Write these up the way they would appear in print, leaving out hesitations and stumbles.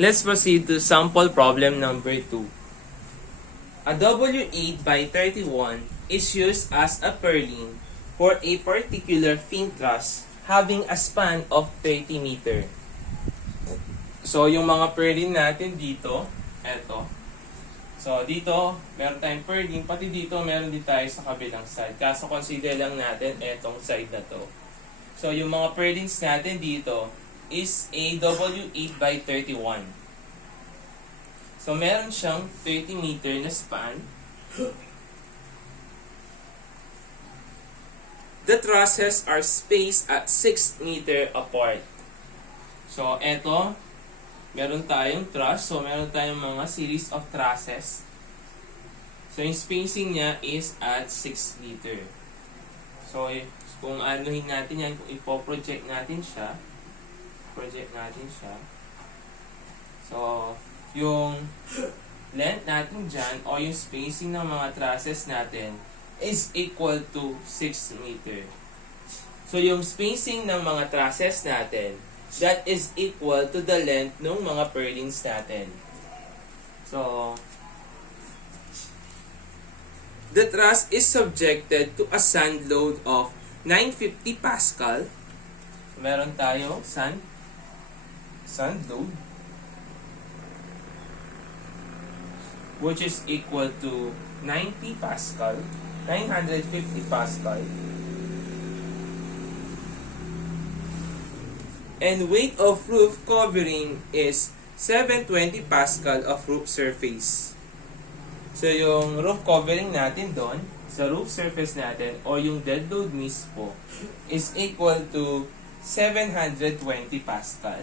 Let's proceed to sample problem number 2. A W8 by 31 is used as a purlin for a particular fin truss having a span of 30 meter. So, yung mga purlin natin dito, eto. So, dito, meron tayong purlin, pati dito, meron din tayo sa kabilang side. Kaso, consider lang natin etong side na to. So, yung mga purlins natin dito is a W8 by 31. So, meron siyang 30 meter na span. The trusses are spaced at 6 meter apart. So, eto, meron tayong truss. So, meron tayong mga series of trusses. So, yung spacing niya is at 6 meter. So, kung anuhin natin yan, kung ipoproject natin siya, So, yung length natin dyan, o yung spacing ng mga trusses natin, is equal to 6 meter. So, yung spacing ng mga trusses natin, that is equal to the length ng mga purlins natin. So, the truss is subjected to a sand load of 950 Pascal. Meron tayo sand load, which is equal to 950 Pascal. And weight of roof covering is 720 Pascal of roof surface. So, yung roof covering natin doon, sa roof surface natin, o yung dead load mismo, is equal to 720 Pascal.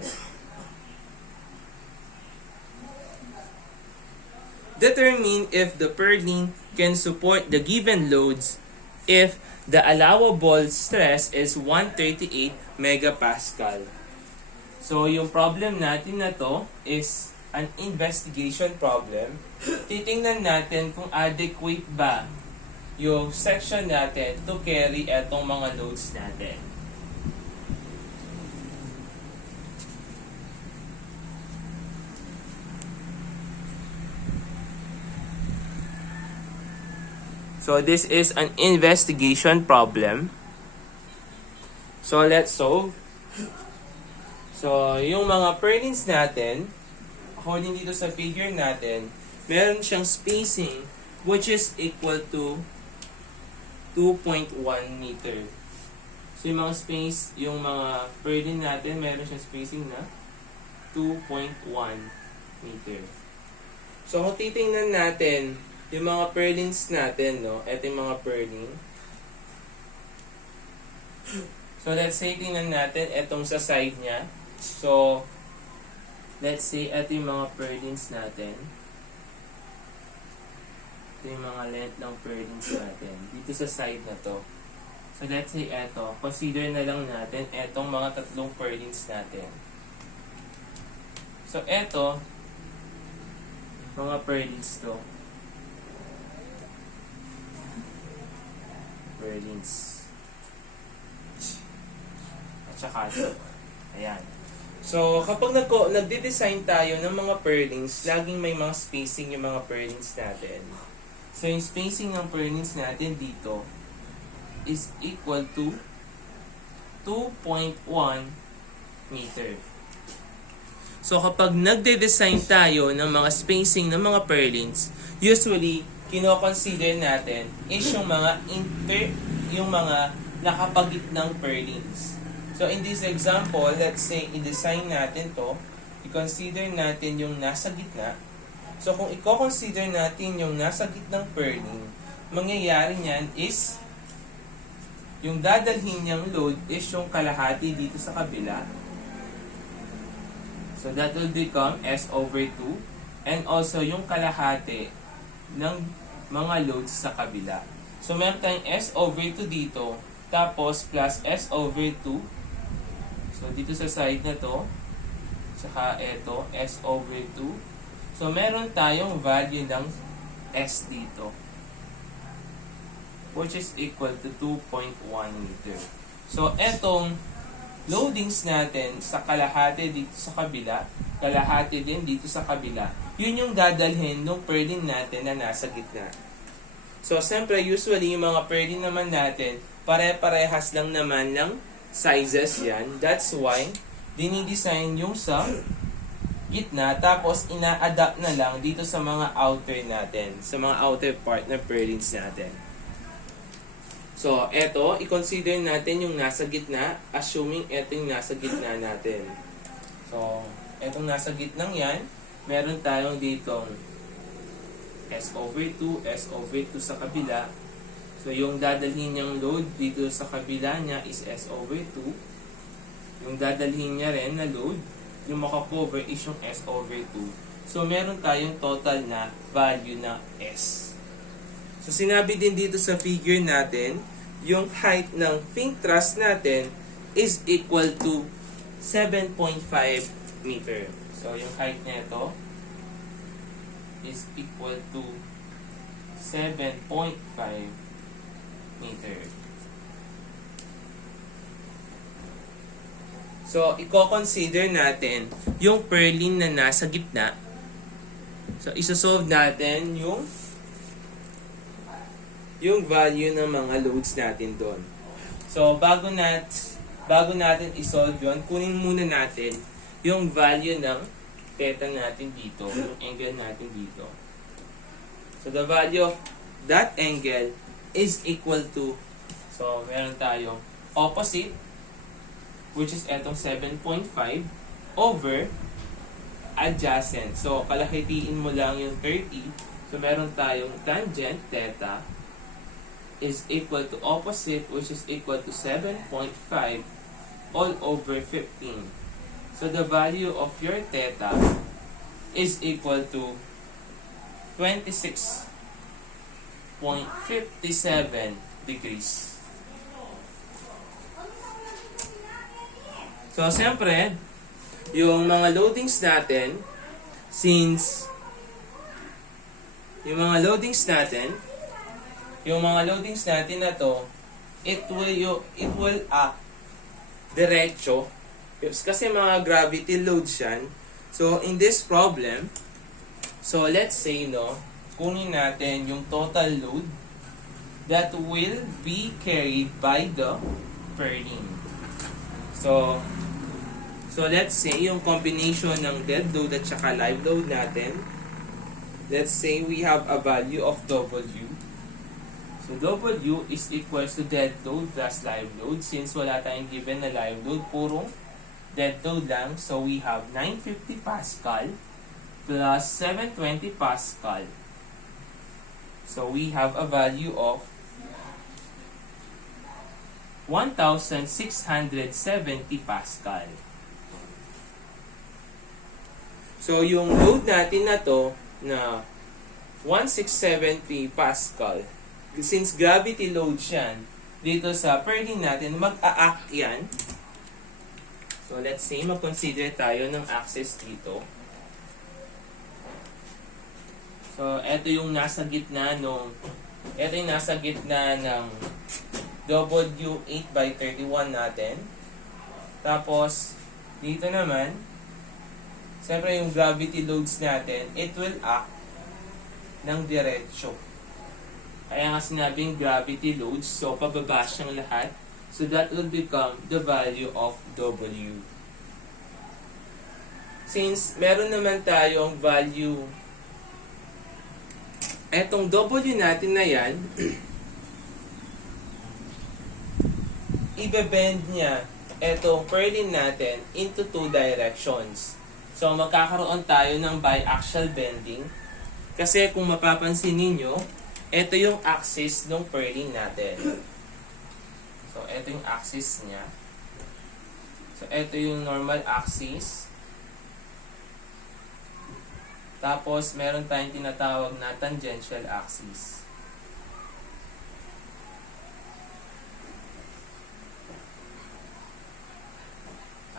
Determine if the purlin can support the given loads if the allowable stress is 138 megapascal. So, yung problem natin na to is an investigation problem. Titingnan natin kung adequate ba yung section natin to carry etong mga loads natin. So, this is an investigation problem. So, let's solve. So, yung mga purlins natin, according dito sa figure natin, meron siyang spacing which is equal to 2.1 meter. So, yung mga purlin natin, meron siyang spacing na 2.1 meter. So, kung titingnan natin yung mga purlins natin, no? Ito yung mga purlin. So, let's say, tingnan natin itong sa side niya. So, let's say, ito yung mga purlins natin. Ito yung mga length ng purlins natin. Dito sa side na to. So, let's say, ito. Consider na lang natin itong mga tatlong purlins natin. So, ito, mga purlins to. Purlins. At saka ito. Ayan. So, kapag nagde-design tayo ng mga purlins, laging may mga spacing yung mga purlins natin. So, yung spacing ng purlins natin dito is equal to 2.1 meter. So, kapag nagde-design tayo ng mga spacing ng mga purlins, usually, kino-consider natin is yung mga nakapagitnang purlins. So, in this example, let's say, i-design natin to, i-consider natin yung nasa gitna. So, kung i-consider natin yung nasa gitnang purlin, mangyayari niyan is, yung dadalhin niyang load is yung kalahati dito sa kabila. So, that will become S over 2. And also, yung kalahati ng mga loads sa kabila. So, meron tayong S over 2 dito, tapos plus S over 2. So, dito sa side na to, saka ito, S over 2. So, meron tayong value ng S dito, which is equal to 2.1 meter. So, etong loadings natin sa kalahati dito sa kabila kalahati din dito sa kabila. Yun yung dadalhin ng purling natin na nasa gitna. So, siyempre, usually, yung mga purling naman natin, pare-parehas lang naman ng sizes yan. That's why, dinidesign yung sa gitna, tapos ina-adapt na lang dito sa mga outer natin, sa mga outer part na purlings natin. So, eto, i-consider natin yung nasa gitna, assuming eto yung nasa gitna natin. So, etong nasa gitnang yan, meron tayong ditong S over 2, S over 2 sa kabila. So, yung dadalhin niyang load dito sa kabila niya is S over 2. Yung dadalhin niya rin na load, yung makakover is yung S over 2. So, meron tayong total na value na S. So, sinabi din dito sa figure natin, yung height ng fin truss natin is equal to 7.5 meter. So, yung height nito is equal to 7.5 meter. So, i-consider natin yung purling na nasa gitna. So, isa-solve natin yung value ng mga loads natin doon. So, bago natin i-solve yun, kunin muna natin yung value ng theta natin dito, yung angle natin dito. So, the value of that angle is equal to, so, meron tayong opposite, which is etong 7.5 over adjacent. So, kalahitiin mo lang yung 30. So, meron tayong tangent, theta, is equal to opposite, which is equal to 7.5 all over 15. So, the value of your theta is equal to 26.57 degrees. So, siyempre, yung mga loadings natin, yung mga loadings natin na to, it will act diretso. Kasi mga gravity loads yan. So, in this problem, so let's say, kunin natin yung total load that will be carried by the purling. So, let's say, yung combination ng dead load at saka live load natin, let's say we have a value of W. So, W is equals to dead load plus live load. Since wala tayong given na live load, purong dead load lang. So, we have 950 Pascal plus 720 Pascal. So, we have a value of 1,670 Pascal. So, yung load natin na to, na 1,670 Pascal, since gravity load yan, dito sa purling natin, mag-a-act yan. So, let's say, mag-consider tayo ng axis dito. So, ito yung nasa gitna ng W8 by 31 natin. Tapos, dito naman, siyempre yung gravity loads natin, it will act ng diretsyo. Kaya nga sinabing gravity loads, so pababa siyang lahat. So that will become the value of W. Since meron naman tayong value, etong W natin na yan, ibe-bend niya etong purling natin into two directions. So, magkakaroon tayo ng biaxial bending. Kasi kung mapapansin ninyo, ito yung axis ng purling natin. So, ito yung axis niya. So, ito yung normal axis. Tapos, meron tayong tinatawag na tangential axis.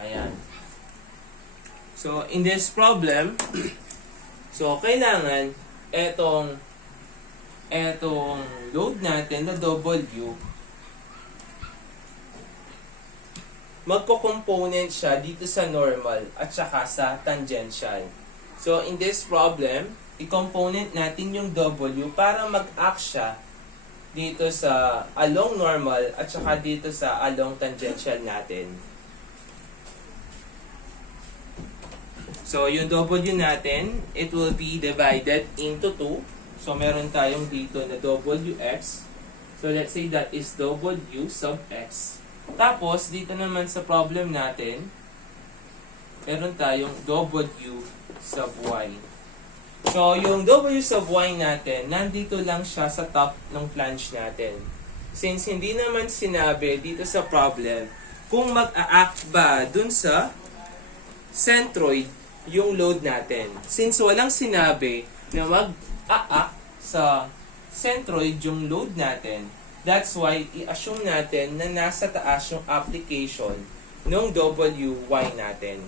Ayan. So, in this problem, so, kailangan etong load natin na W magko-component siya dito sa normal at saka sa tangential. So, in this problem, i-component natin yung W para mag-act siya dito sa along normal at saka dito sa along tangential natin. So, yung W natin, it will be divided into 2. So, meron tayong dito na WX. So, let's say that is W sub X. Tapos, dito naman sa problem natin, meron tayong W sub Y. So, yung W sub Y natin, nandito lang siya sa top ng flange natin. Since hindi naman sinabi dito sa problem kung mag-a-act ba dun sa centroid yung load natin. Since walang sinabi na mag-a-act sa centroid yung load natin, that's why i-assume natin na nasa taas yung application ng WY natin.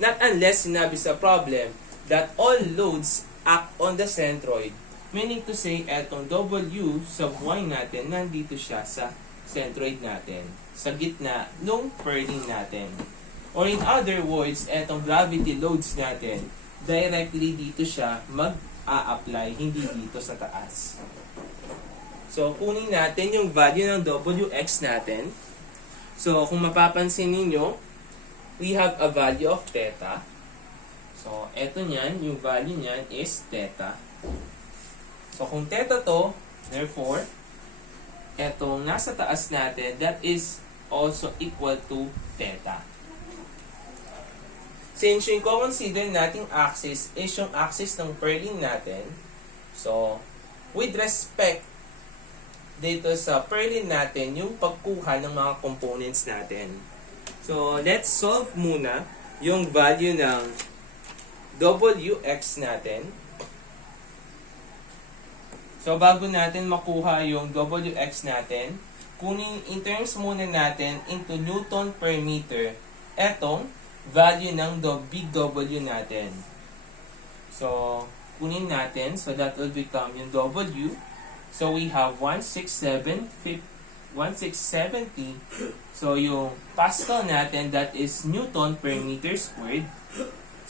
Not unless sinabi sa problem that all loads act on the centroid. Meaning to say, etong W sub Y natin, nandito siya sa centroid natin, sa gitna ng purling natin. Or in other words, etong gravity loads natin, directly dito siya mag-a-apply, hindi dito sa taas. So, kunin natin yung value ng WX natin. So, kung mapapansin ninyo, we have a value of theta. So, eto nyan, yung value nyan is theta. So, kung theta to, therefore, etong nasa taas natin, that is also equal to theta. Since yung consider nating axis is yung axis ng purling natin, so, with respect dito sa purling natin, yung pagkuha ng mga components natin. So, let's solve muna yung value ng WX natin. So, bago natin makuha yung WX natin, kunin in terms muna natin into Newton per meter etong value ng big W natin. So, kunin natin. So, that will become yung W. So, we have 16770. So, yung Pascal natin, that is Newton per meter squared.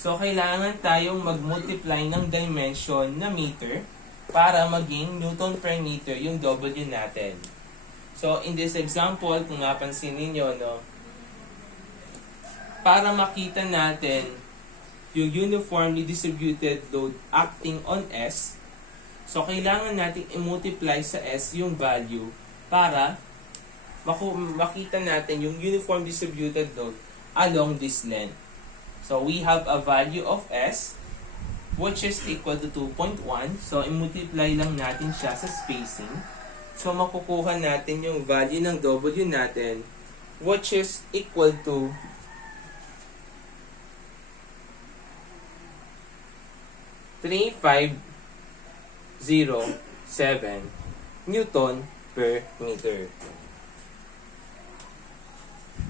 So, kailangan tayong mag-multiply ng dimension na meter para maging Newton per meter yung W natin. So, in this example, kung napansin ninyo, no, para makita natin yung uniformly distributed load acting on S, so kailangan natin i-multiply sa S yung value para makita natin yung uniform distributed load along this length. So we have a value of S which is equal to 2.1. So i-multiply lang natin siya sa spacing. So makukuha natin yung value ng W natin which is equal to 3507 Newton per meter.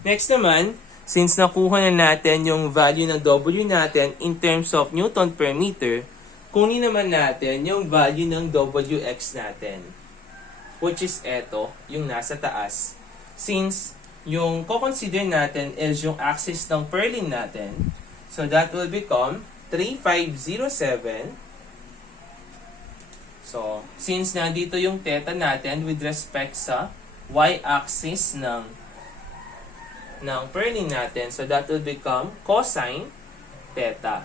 Next naman, since nakuha na natin yung value ng W natin in terms of Newton per meter, kunin naman natin yung value ng WX natin, which is eto, yung nasa taas. Since yung ko-consider natin is yung axis ng purling natin, so that will become 3507. So, since nandito yung theta natin with respect sa y-axis ng purling natin, so that will become cosine theta.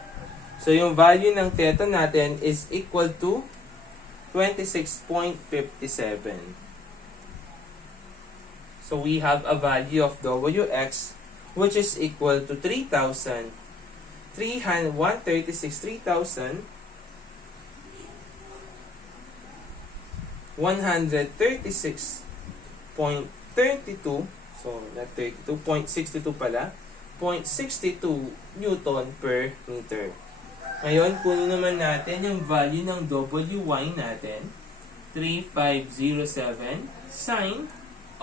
So, yung value ng theta natin is equal to 26.57. So, we have a value of WX which is equal to 3,136,136.32, so not 32.62 pala, 0.62 Newton per meter. Ngayon, kunin naman natin yung value ng WY natin, 3507 sine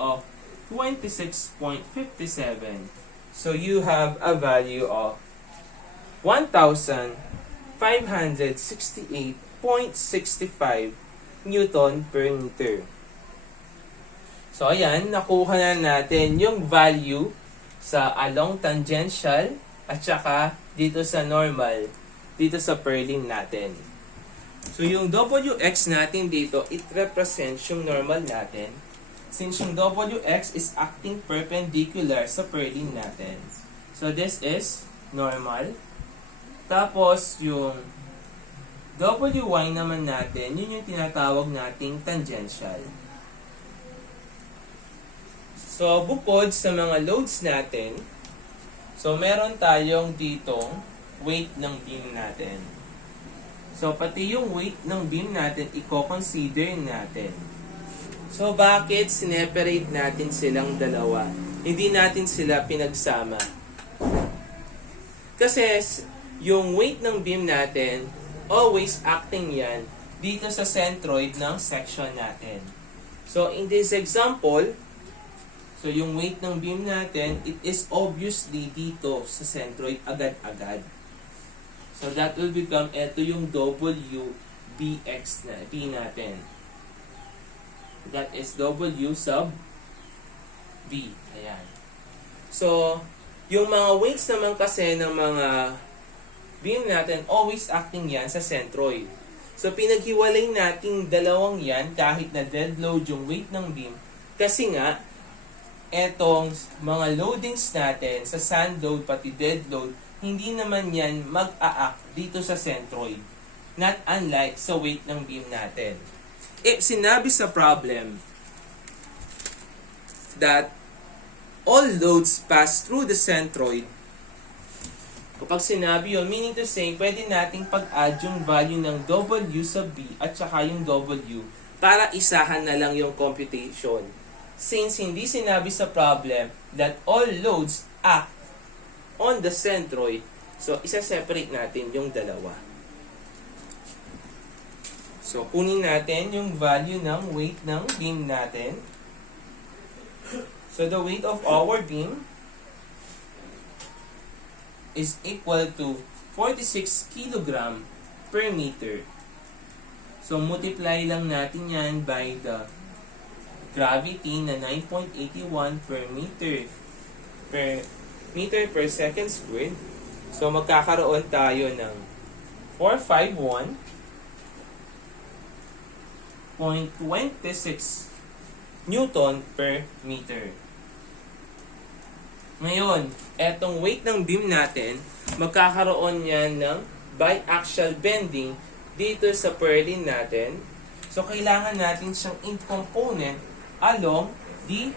of 26.57. So you have a value of 1,568.65 Newton per meter. So ayan, nakuha na natin yung value sa along tangential at saka dito sa normal, dito sa purlin natin. So yung WX natin dito, it represents yung normal natin. Since yung WX is acting perpendicular sa purlin natin. So this is normal. Tapos yung WY naman natin, yun yung tinatawag nating tangential. So bukod sa mga loads natin, so meron tayong ditong weight ng beam natin. So pati yung weight ng beam natin, i-consider natin. So bakit sineperate natin silang dalawa? Hindi natin sila pinagsama. Kasi yung weight ng beam natin, always acting yan dito sa centroid ng section natin. So in this example, so yung weight ng beam natin, it is obviously dito sa centroid agad-agad. So that will become, ito yung WBX na, B natin. That is W sub B. Ayan. So, yung mga weights naman kasi ng mga beam natin, always acting yan sa centroid. So, pinaghiwalay natin dalawang yan kahit na dead load yung weight ng beam. Kasi nga, etong mga loadings natin sa sand load pati dead load, hindi naman yan mag-a-act dito sa centroid. Not unlike sa weight ng beam natin. If sinabi sa problem that all loads pass through the centroid, kapag sinabi yun, meaning to say, pwede nating pag-add yung value ng W sub B at saka yung W para isahan na lang yung computation. Since hindi sinabi sa problem that all loads act on the centroid, so isa-separate natin yung dalawa. So kunin natin yung value ng weight ng beam natin. So the weight of our beam is equal to 46 kg per meter. So multiply lang natin yan by the gravity na 9.81 per meter per second squared. So magkakaroon tayo ng 451.26 Newton per meter. Ngayon, etong weight ng beam natin, magkakaroon yan ng biaxial bending dito sa purlin natin. So kailangan natin siyang in-component along the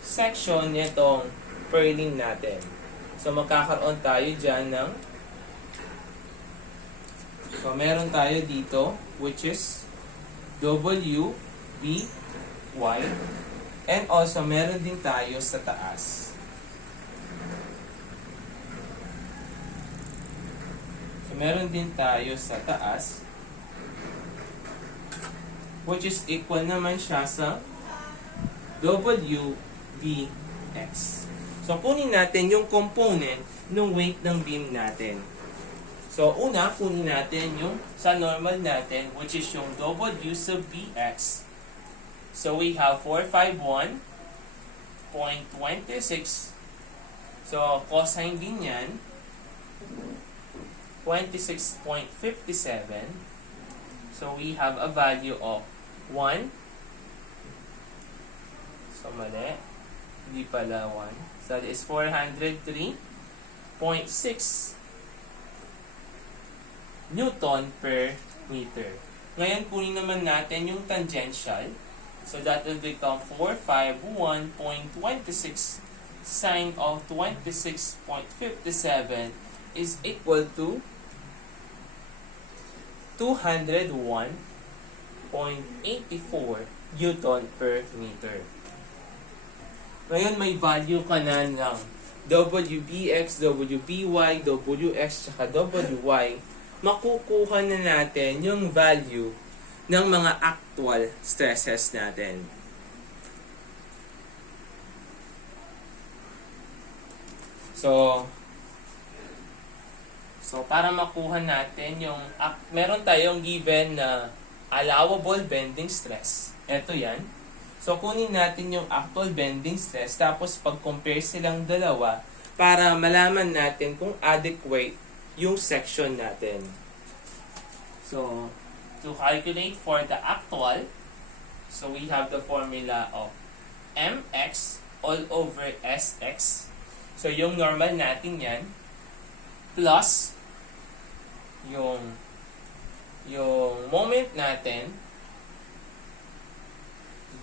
section nitong purlin natin. So magkakaroon tayo dyan ng, so meron tayo dito which is W, B, Y, and also meron din tayo sa taas. So meron din tayo sa taas which is equal naman siya sa WBX. So, kunin natin yung component ng weight ng beam natin. So, una, kunin natin yung sa normal natin, which is yung W sub BX. So, we have 451.26. So, cosine din yan, 26.57. So, we have a value of 1. So, mali. Hindi pala 1. So, that is 403.6 Newton per meter. Ngayon, kunin naman natin yung tangential. So, that will become 451.26 sine of 26.57 is equal to 201.84 Newton per meter. Ngayon may value ka na ng WBX, WBY, WX, tsaka WY. Makukuha na natin yung value ng mga actual stresses natin. So para makuha natin yung, meron tayong given na allowable bending stress. Ito yan. So, kunin natin yung actual bending stress, tapos pag-compare silang dalawa para malaman natin kung adequate yung section natin. So, to calculate for the actual, so we have the formula of mx all over sx. So, yung normal natin yan, plus yung moment natin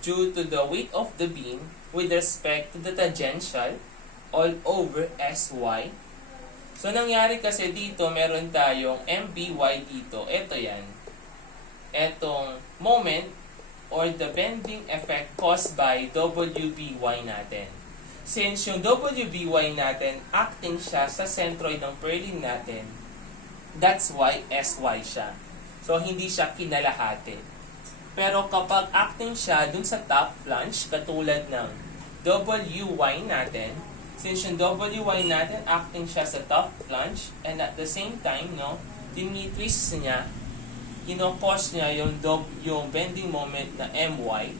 due to the weight of the beam with respect to the tangential all over sy. So, nangyari kasi dito, meron tayong mby dito. Ito yan. Etong moment or the bending effect caused by wby natin. Since yung wby natin, acting siya sa centroid ng purling natin, that's why sy siya. So, hindi siya kinalahati. Pero kapag acting siya dun sa top flange, katulad ng wy natin, since yung wy natin acting siya sa top flange, and at the same time, no, tinitwist niya, kino-cause niya yung bending moment na my.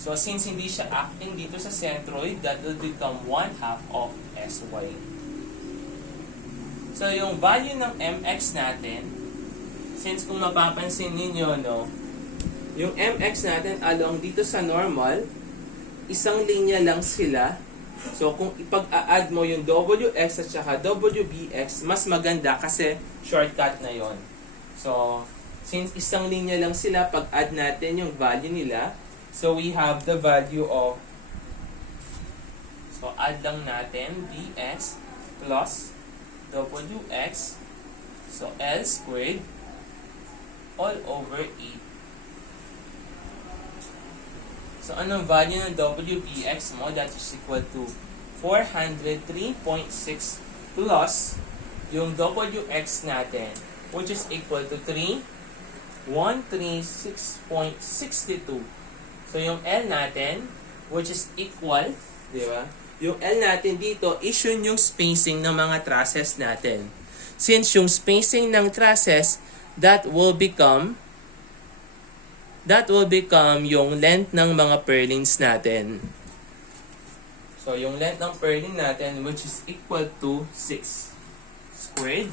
So, since hindi siya acting dito sa centroid, that will become 1/2 of sy. So, yung value ng mx natin, since kung mapapansin ninyo, no, yung mx natin along dito sa normal, isang linya lang sila. So, kung ipag-a-add mo yung wx at saka wbx, mas maganda kasi shortcut na yon. So, since isang linya lang sila, pag-add natin yung value nila, so we have the value of, so add lang natin bx plus wx, so L squared all over 8. So, anong value ng wbx mo? That is equal to 403.6 plus yung wx natin, which is equal to 136.62. So, yung L natin, which is equal, di ba? Yung L natin dito is yung spacing ng mga trusses natin. Since yung spacing ng trusses, that will become yung length ng mga purlins natin. So, yung length ng purlin natin, which is equal to 6 squared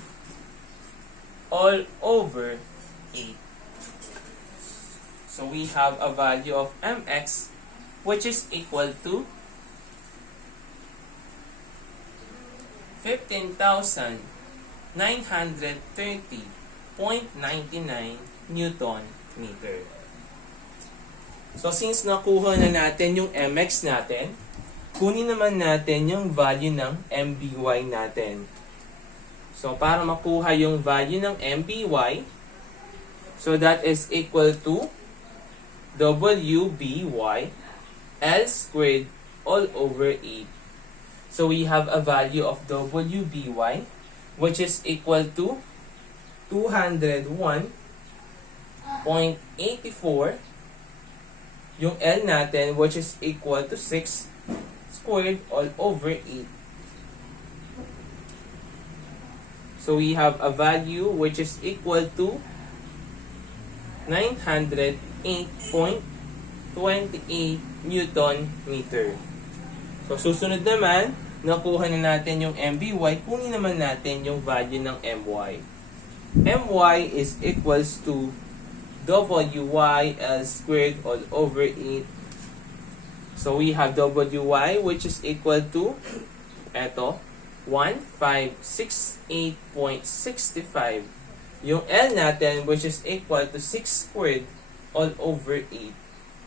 all over 8. So, we have a value of mx, which is equal to 15,930.99 Newton meter. So, since nakuha na natin yung mx natin, kunin naman natin yung value ng mby natin. So, para makuha yung value ng mby, so that is equal to wby L squared all over 8. So, we have a value of wby, which is equal to 201.84. Yung L natin, which is equal to 6 squared all over 8. So, we have a value which is equal to 908.28 Newton meter. So, susunod naman, nakuha na natin yung MBY, kunin naman natin yung value ng MY. MY is equals to WY L squared all over 8. So, we have WY which is equal to, eto, 1568.65. Yung L natin which is equal to 6 squared all over 8.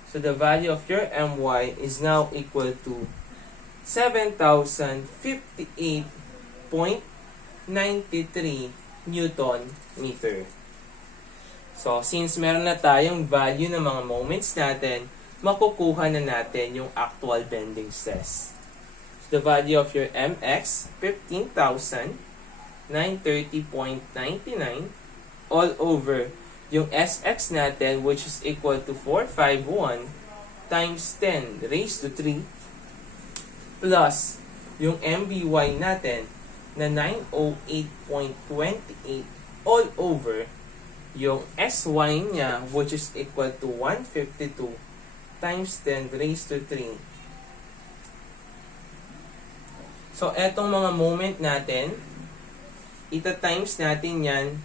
So, the value of your MY is now equal to 7,058.93 Newton meter. So, since meron na tayong value ng mga moments natin, makukuha na natin yung actual bending stress. So, the value of your mx, 15,930.99 all over yung sx natin, which is equal to 451 times 10 raised to 3 plus yung mby natin na 908.28 all over yung sy niya, which is equal to 152 times 10 raised to 3. So, etong mga moment natin, ita-times natin yan,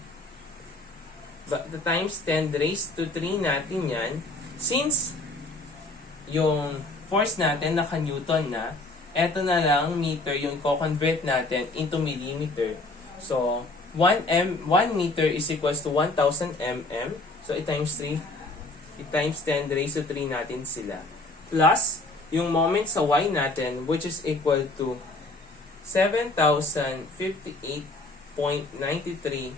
times 10 raised to 3 natin yan, since yung force natin naka-Newton na, eto na lang meter yung i-convert natin into millimeter. So, 1 meter is equals to 1,000 mm. So, i-times 3, i-times 10 raised to 3 natin sila. Plus, yung moment sa y natin, which is equal to 7,058.93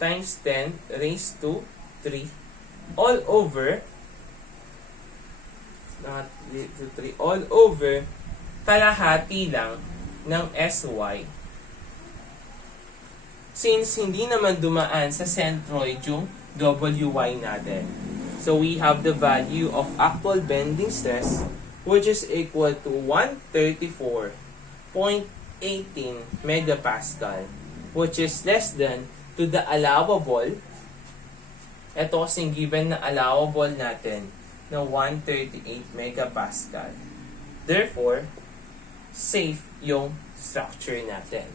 times 10 raised to 3 all over all over kalahati lang ng SY. Since hindi naman dumaan sa centroid yung WY natin. So we have the value of actual bending stress, which is equal to 134.18 megapascal, which is less than to the allowable. Ito kasing given na allowable natin na 138 megapascal. Therefore, safe yung structure natin.